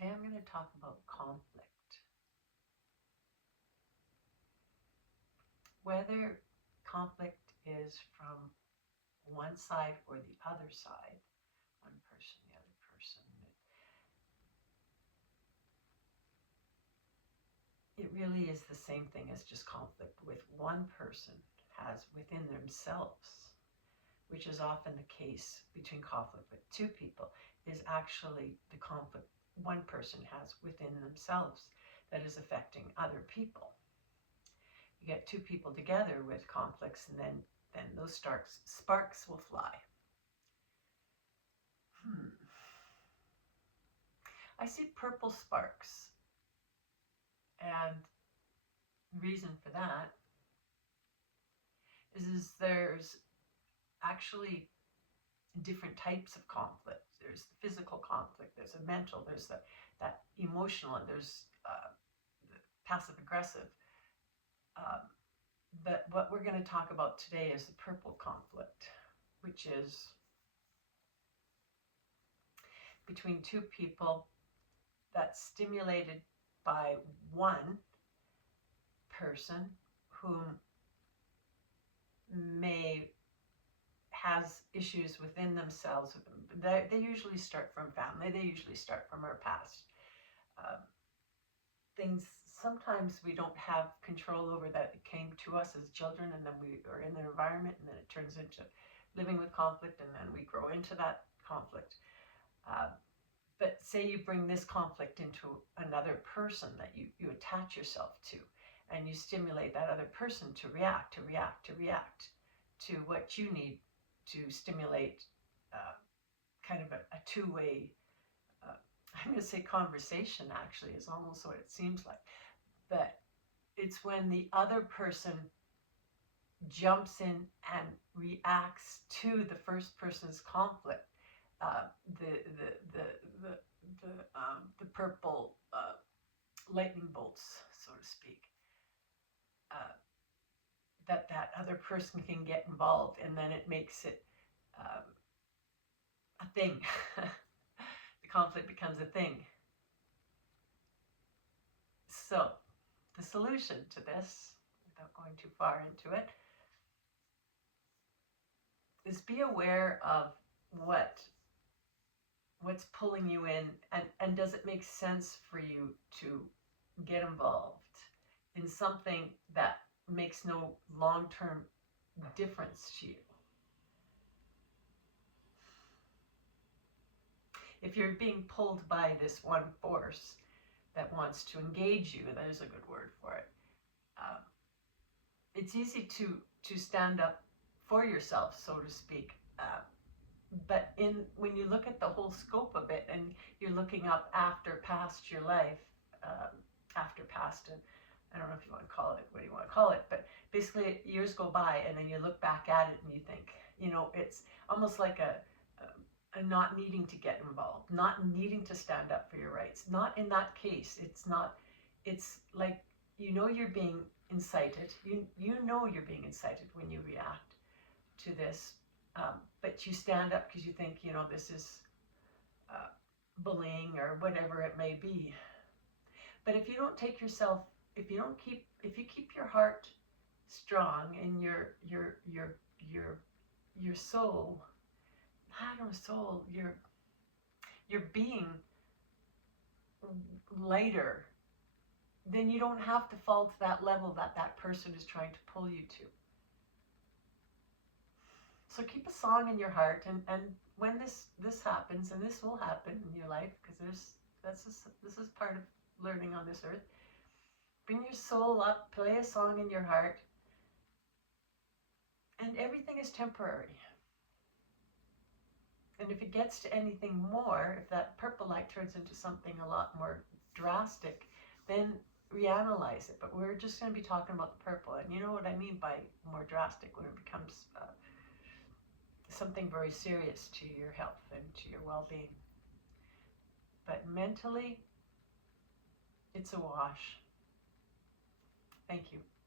Today I'm going to talk about conflict. Whether conflict is from one side or the other side, one person, the other person, it really is the same thing as just conflict with one person has within themselves, which is often the case between conflict with two people, is actually the conflict one person has within themselves that is affecting other people. You get two people together with conflicts, and then those sparks will fly. I see purple sparks, and the reason for that is there's actually different types of conflict. There's the physical conflict, there's a mental, there's that emotional, and there's the passive aggressive. But what we're going to talk about today is the purple conflict, which is between two people that's stimulated by one person who has issues within themselves. They usually start from family. They usually start from our past. Things sometimes we don't have control over that it came to us as children, and then we are in the environment, and then it turns into living with conflict, and then we grow into that conflict. But say you bring this conflict into another person that you attach yourself to, and you stimulate that other person to react to what you need to stimulate kind of a two-way, I'm going to say conversation actually is almost what it seems like. But it's when the other person jumps in and reacts to the first person's conflict. The purple lightning bolts, so to speak. That other person can get involved, and then it makes it a thing. The conflict becomes a thing. So the solution to this, without going too far into it, is be aware of what's pulling you in, and does it make sense for you to get involved in something that makes no long-term difference to you. If you're being pulled by this one force that wants to engage you, there's a good word for it, it's easy to stand up for yourself, so to speak. But when you look at the whole scope of it, and you're looking up after past your life, after past, and I don't know if you want to call it what you want to call it, but basically years go by, and then you look back at it and you think, it's almost like a not needing to get involved, not needing to stand up for your rights. Not in that case. It's like, you're being incited. You know you're being incited when you react to this, but you stand up because you think, this is bullying or whatever it may be. But if you don't take yourself, if you keep your heart strong, and your soul, your being lighter, then you don't have to fall to that level that person is trying to pull you to. So keep a song in your heart, and when this happens, and this will happen in your life, because this is part of learning on this earth. Bring your soul up, play a song in your heart, and everything is temporary. And if it gets to anything more, if that purple light turns into something a lot more drastic, then reanalyze it. But we're just going to be talking about the purple, and you know what I mean by more drastic, when it becomes something very serious to your health and to your well-being. But mentally, it's a wash. Thank you.